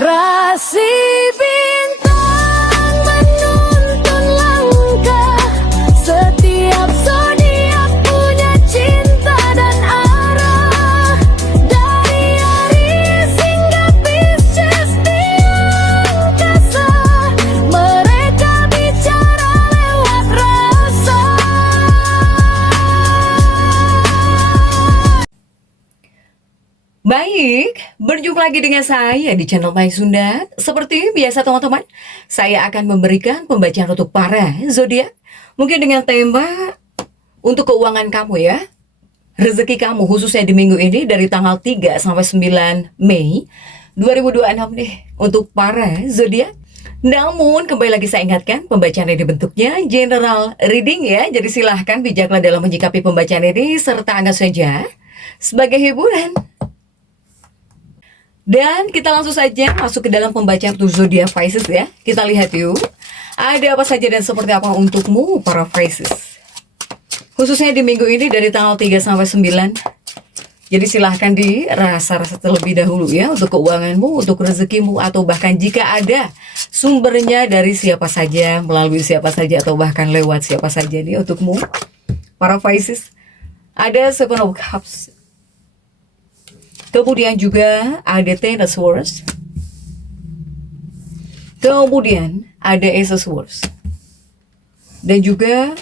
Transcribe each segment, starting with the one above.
Rasi bintang menuntun langkah, setiap zodiak punya cinta dan arah. Dari Aries hingga Pisces di angkasa, mereka bicara lewat rasa. Baik, berjumpa lagi dengan saya di channel Mai Sunda. Seperti biasa teman-teman, saya akan memberikan pembacaan untuk para zodiak. Mungkin dengan tema untuk keuangan kamu ya. Rezeki kamu khususnya di minggu ini dari tanggal 3 sampai 9 Mei 2026 nih untuk para zodiak. Namun kembali lagi saya ingatkan pembacaan ini bentuknya general reading ya. Jadi silahkan bijaklah dalam menyikapi pembacaan ini serta anggap saja sebagai hiburan. Dan kita langsung saja masuk ke dalam pembacaan untuk zodiak Pisces ya. Kita lihat yuk, ada apa saja dan seperti apa untukmu para Pisces. Khususnya di minggu ini dari tanggal 3 sampai 9. Jadi silahkan dirasa-rasa terlebih dahulu ya untuk keuanganmu, untuk rezekimu, atau bahkan jika ada sumbernya dari siapa saja, melalui siapa saja, atau bahkan lewat siapa saja nih untukmu para Pisces. Ada Seven of Cups. Kemudian juga ada Ten of Swords. Kemudian ada Ace of Swords. Dan juga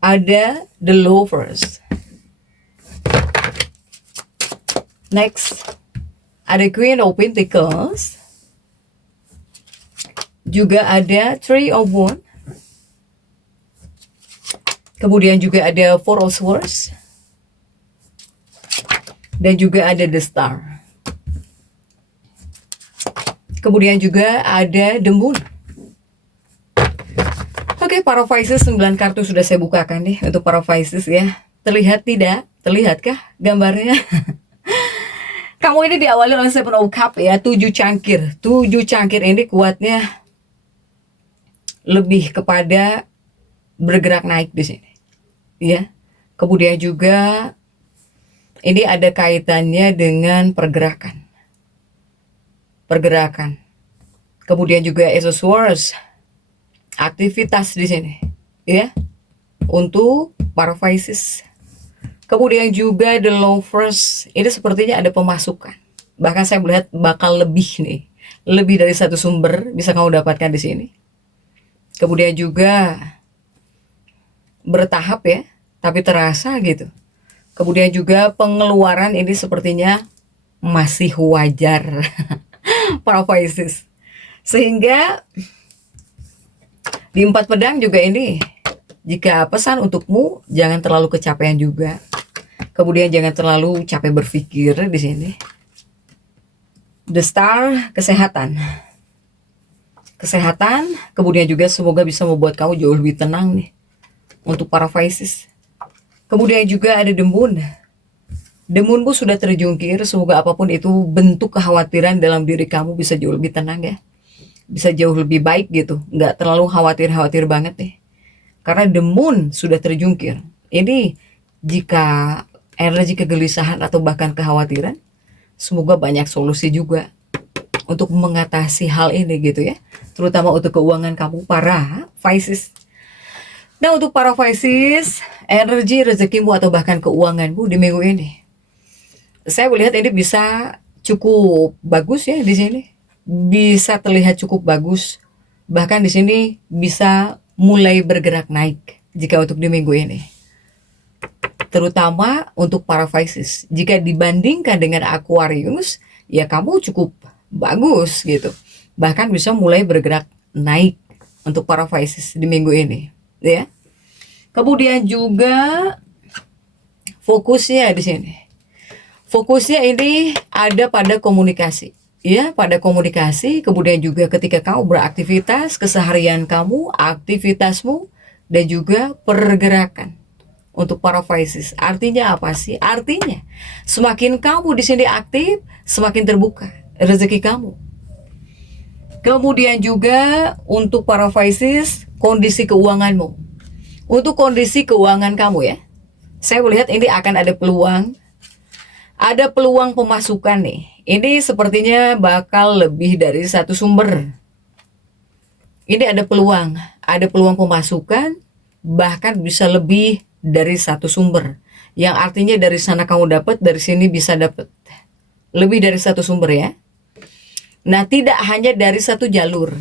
ada The Lovers. Next, ada Queen of Pentacles. Juga ada Three of Wands. Kemudian juga ada Four of Swords. Dan juga ada The Star. Kemudian juga ada The Moon. Oke, para Pisces, 9 kartu sudah saya bukakan nih untuk para Pisces ya. Terlihat tidak? Terlihatkah gambarnya? Kamu ini diawali oleh Seven of Cups ya, 7 cangkir. 7 cangkir ini kuatnya lebih kepada bergerak naik di sini. Ya. Kemudian juga ini ada kaitannya dengan pergerakan. Pergerakan. Kemudian juga Ace of Swords. Aktivitas di sini, ya. Untuk para Pisces. Kemudian juga The Lovers. Ini sepertinya ada pemasukan. Bahkan saya melihat bakal lebih nih. Lebih dari satu sumber bisa kamu dapatkan di sini. Kemudian juga bertahap ya, tapi terasa gitu. Kemudian juga pengeluaran ini sepertinya masih wajar para Pisces. Sehingga di 4 pedang juga ini, jika pesan untukmu jangan terlalu kecapean juga. Kemudian jangan terlalu capek berpikir di sini. The Star, kesehatan. Kesehatan, kemudian juga semoga bisa membuat kamu jauh lebih tenang nih untuk para Pisces. Kemudian juga ada The Moon. The Moon sudah terjungkir. Semoga apapun itu bentuk kekhawatiran dalam diri kamu bisa jauh lebih tenang ya. Bisa jauh lebih baik gitu. Nggak terlalu khawatir-khawatir banget nih. Karena The Moon sudah terjungkir. Ini jika energi kegelisahan atau bahkan kekhawatiran, semoga banyak solusi juga untuk mengatasi hal ini gitu ya. Terutama untuk keuangan kamu para Pisces. Nah, untuk para Pisces, energi rezekimu atau bahkan keuanganmu di minggu ini, saya melihat ini bisa cukup bagus ya di sini. Bisa terlihat cukup bagus. Bahkan di sini bisa mulai bergerak naik jika untuk di minggu ini. Terutama untuk para Pisces. Jika dibandingkan dengan Aquarius, ya kamu cukup bagus gitu. Bahkan bisa mulai bergerak naik untuk para Pisces di minggu ini. Ya. Kemudian juga fokusnya di sini. Fokusnya ini ada pada komunikasi. Ya, pada komunikasi, kemudian juga ketika kamu beraktivitas, keseharian kamu, aktivitasmu, dan juga pergerakan untuk para Pisces. Artinya apa sih? Artinya semakin kamu di sini aktif, semakin terbuka rezeki kamu. Kemudian juga untuk para Pisces, kondisi keuanganmu. Untuk kondisi keuangan kamu ya, saya melihat ini akan ada peluang pemasukan nih, Ini sepertinya bakal lebih dari satu sumber. Ini ada peluang pemasukan, bahkan bisa lebih dari satu sumber. Yang artinya dari sana kamu dapat, dari sini bisa dapat. Lebih dari satu sumber ya. Nah, tidak hanya dari satu jalur.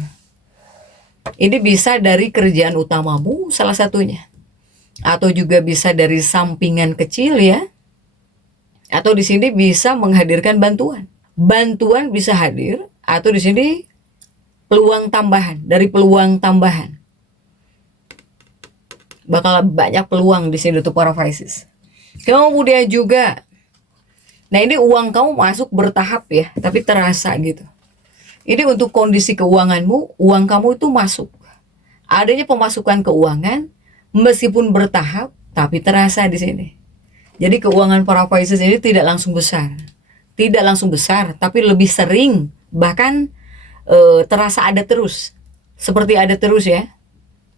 Ini bisa dari kerjaan utamamu salah satunya. Atau juga bisa dari sampingan kecil ya. Atau di sini bisa menghadirkan bantuan. Bantuan bisa hadir atau di sini peluang tambahan, dari peluang tambahan. Bakal banyak peluang di sini untuk para Pisces. Kemudian juga, nah ini uang kamu masuk bertahap ya, tapi terasa gitu. Ini untuk kondisi keuanganmu, uang kamu itu masuk. Adanya pemasukan keuangan, meskipun bertahap, tapi terasa di sini. Jadi keuangan para Pisces ini tidak langsung besar. Tidak langsung besar, tapi lebih sering, bahkan terasa ada terus. Seperti ada terus ya.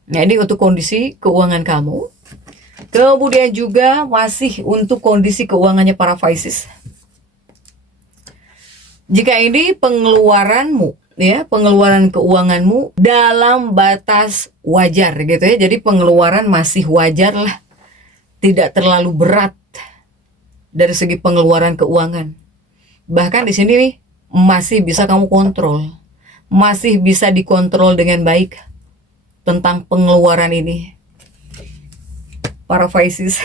Nah ini untuk kondisi keuangan kamu. Kemudian juga masih untuk kondisi keuangannya para Pisces. Jika ini pengeluaranmu, ya, pengeluaran keuanganmu dalam batas wajar gitu ya. Jadi pengeluaran masih wajar lah. Tidak terlalu berat dari segi pengeluaran keuangan. Bahkan di sini masih bisa kamu kontrol. Masih bisa dikontrol dengan baik tentang pengeluaran ini. Para Pisces.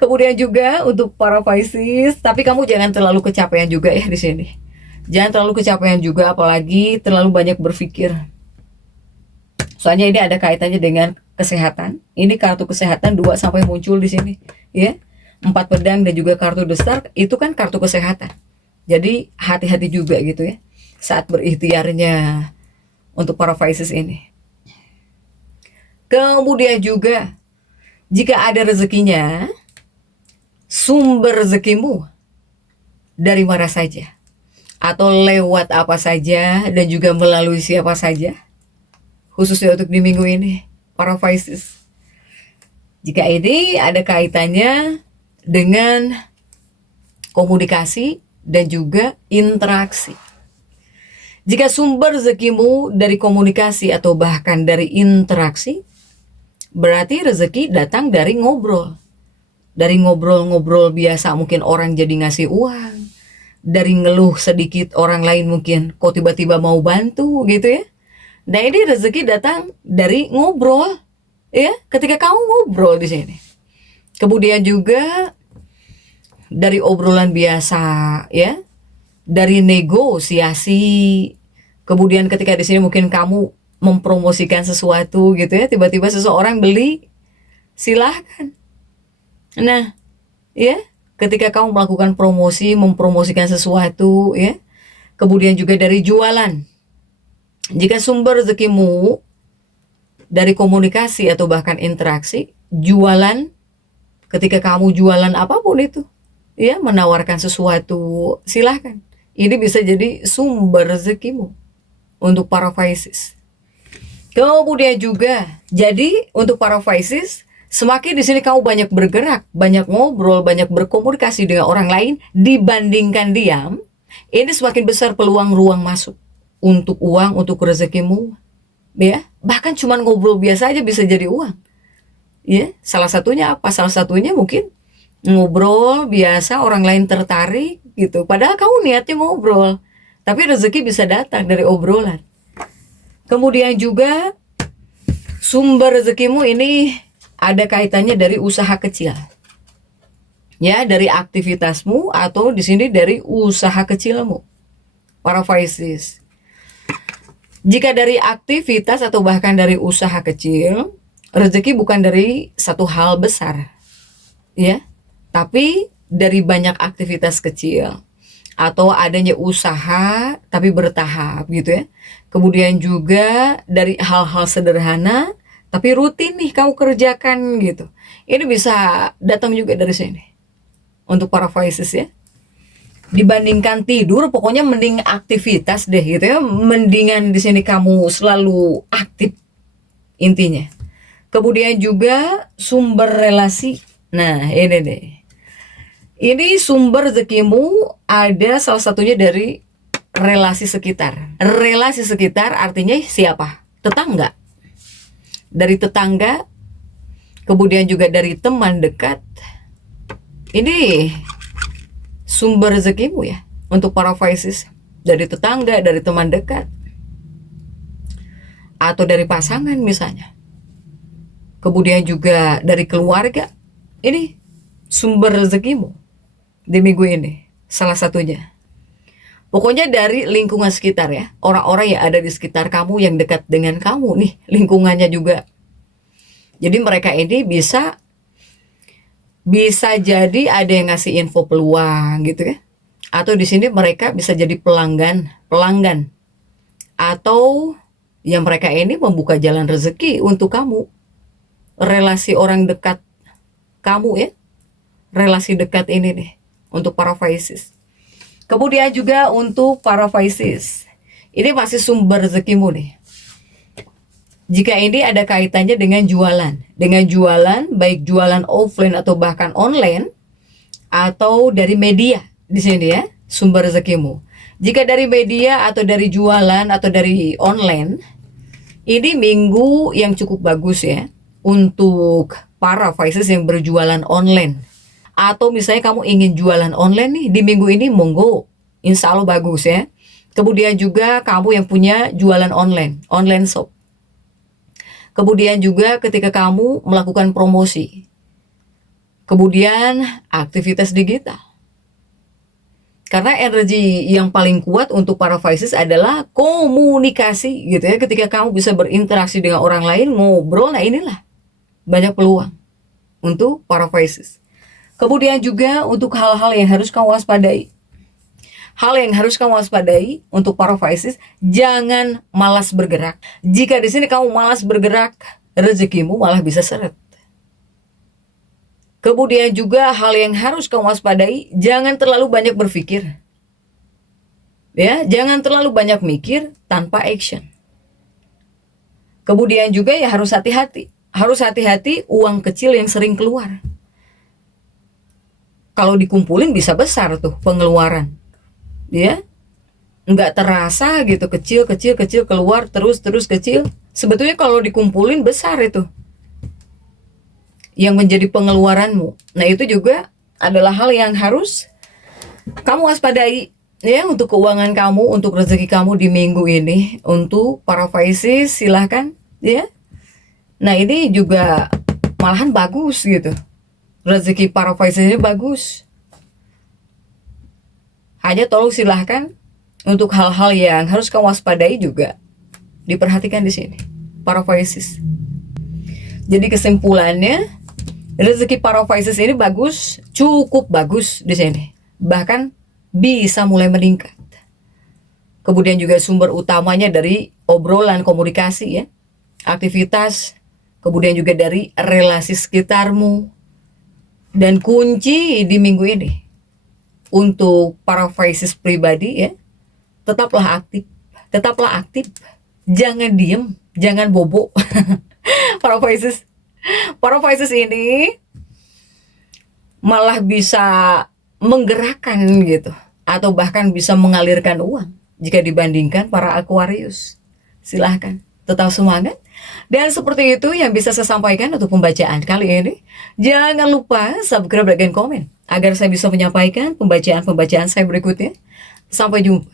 Kemudian juga untuk para Pisces, tapi kamu jangan terlalu kecapean juga ya di sini. Jangan terlalu kecapean juga, apalagi terlalu banyak berpikir. Soalnya ini ada kaitannya dengan kesehatan. Ini kartu kesehatan 2 sampai muncul di sini, ya. 4 pedang dan juga kartu The Star itu kan kartu kesehatan. Jadi hati-hati juga gitu ya saat berikhtiarnya untuk para Pisces ini. Kemudian juga jika ada rezekinya, sumber rezekimu dari mana saja, atau lewat apa saja, dan juga melalui siapa saja, khususnya untuk di minggu ini, para Pisces. Jika ini ada kaitannya dengan komunikasi dan juga interaksi. Jika sumber rezekimu dari komunikasi atau bahkan dari interaksi, berarti rezeki datang dari ngobrol. Dari ngobrol-ngobrol biasa mungkin orang jadi ngasih uang. Dari ngeluh sedikit orang lain mungkin kok tiba-tiba mau bantu gitu ya. Nah ini rezeki datang dari ngobrol ya, ketika kamu ngobrol di sini. Kemudian juga dari obrolan biasa ya. Dari negosiasi. Kemudian ketika di sini mungkin kamu mempromosikan sesuatu gitu ya, tiba-tiba seseorang beli, silahkan. Nah, ya, ketika kamu melakukan promosi, mempromosikan sesuatu ya, kemudian juga dari jualan. Jika sumber rezekimu dari komunikasi atau bahkan interaksi, jualan, ketika kamu jualan apapun itu, ya, menawarkan sesuatu, silahkan. Ini bisa jadi sumber rezekimu untuk para Pisces. Kemudian juga, jadi untuk para Pisces, semakin di sini kamu banyak bergerak, banyak ngobrol, banyak berkomunikasi dengan orang lain dibandingkan diam, ini semakin besar peluang ruang masuk untuk uang, untuk rezekimu, ya. Bahkan cuma ngobrol biasa aja bisa jadi uang, ya. Salah satunya apa? Salah satunya mungkin ngobrol biasa, orang lain tertarik gitu. Padahal kamu niatnya ngobrol, tapi rezeki bisa datang dari obrolan. Kemudian juga sumber rezekimu ini ada kaitannya dari usaha kecil. Ya, dari aktivitasmu atau di sini dari usaha kecilmu. Para Pisces. Jika dari aktivitas atau bahkan dari usaha kecil, rezeki bukan dari satu hal besar. Ya, tapi dari banyak aktivitas kecil atau adanya usaha tapi bertahap gitu ya. Kemudian juga dari hal-hal sederhana tapi rutin nih kamu kerjakan gitu. Ini bisa datang juga dari sini untuk para Pisces ya. Dibandingkan tidur, pokoknya mending aktivitas deh gitu ya. Mendingan di sini kamu selalu aktif intinya. Kemudian juga sumber relasi. Nah, ini deh. Ini sumber rezekimu ada salah satunya dari relasi sekitar. Relasi sekitar artinya siapa? Tetangga. Dari tetangga, kemudian juga dari teman dekat. Ini sumber rezekimu ya untuk para Pisces. Dari tetangga, dari teman dekat, atau dari pasangan misalnya. Kemudian juga dari keluarga. Ini sumber rezekimu di minggu ini, salah satunya. Pokoknya dari lingkungan sekitar ya, orang-orang yang ada di sekitar kamu, yang dekat dengan kamu nih, lingkungannya juga. Jadi mereka ini bisa jadi ada yang ngasih info peluang gitu ya. Atau di sini mereka bisa jadi pelanggan. Atau yang mereka ini membuka jalan rezeki untuk kamu. Relasi orang dekat kamu ya. Relasi dekat ini nih untuk para Pisces. Kemudian juga untuk para Pisces, ini masih sumber rezekimu nih. Jika ini ada kaitannya dengan jualan, baik jualan offline atau bahkan online, atau dari media di sini ya, sumber rezekimu. Jika dari media atau dari jualan atau dari online, ini minggu yang cukup bagus ya untuk para Pisces yang berjualan online. Atau misalnya kamu ingin jualan online nih di minggu ini, monggo, insya Allah bagus ya. Kemudian juga kamu yang punya jualan online shop. Kemudian juga ketika kamu melakukan promosi. Kemudian aktivitas digital. Karena energi yang paling kuat untuk para Pisces adalah komunikasi gitu ya. Ketika kamu bisa berinteraksi dengan orang lain, ngobrol, nah inilah banyak peluang untuk para Pisces. Kemudian juga untuk hal-hal yang harus kamu waspadai. Hal yang harus kamu waspadai untuk para Pisces, jangan malas bergerak. Jika di sini kamu malas bergerak, rezekimu malah bisa seret. Kemudian juga hal yang harus kamu waspadai, jangan terlalu banyak berpikir. Ya, jangan terlalu banyak mikir tanpa action. Kemudian juga ya harus hati-hati. Harus hati-hati uang kecil yang sering keluar. Kalau dikumpulin bisa besar tuh pengeluaran, ya, nggak terasa gitu, kecil keluar terus kecil. Sebetulnya kalau dikumpulin besar itu, yang menjadi pengeluaranmu. Nah itu juga adalah hal yang harus kamu waspadai ya untuk keuangan kamu, untuk rezeki kamu di minggu ini. Untuk para Pisces silahkan ya. Nah ini juga malahan bagus gitu. Rezeki para Pisces ini bagus. Hanya tolong silahkan untuk hal-hal yang harus kamu waspadai juga diperhatikan di sini, para Pisces. Jadi kesimpulannya, rezeki para Pisces ini bagus, cukup bagus di sini. Bahkan bisa mulai meningkat. Kemudian juga sumber utamanya dari obrolan, komunikasi ya, aktivitas, kemudian juga dari relasi sekitarmu. Dan kunci di minggu ini untuk para Pisces pribadi ya, tetaplah aktif, jangan diem, jangan bobo. Para Pisces ini malah bisa menggerakkan gitu, atau bahkan bisa mengalirkan uang jika dibandingkan para Aquarius. Silahkan tetap semangat. Dan seperti itu yang bisa saya sampaikan untuk pembacaan kali ini. Jangan lupa subscribe dan komen agar saya bisa menyampaikan pembacaan-pembacaan saya berikutnya. Sampai jumpa.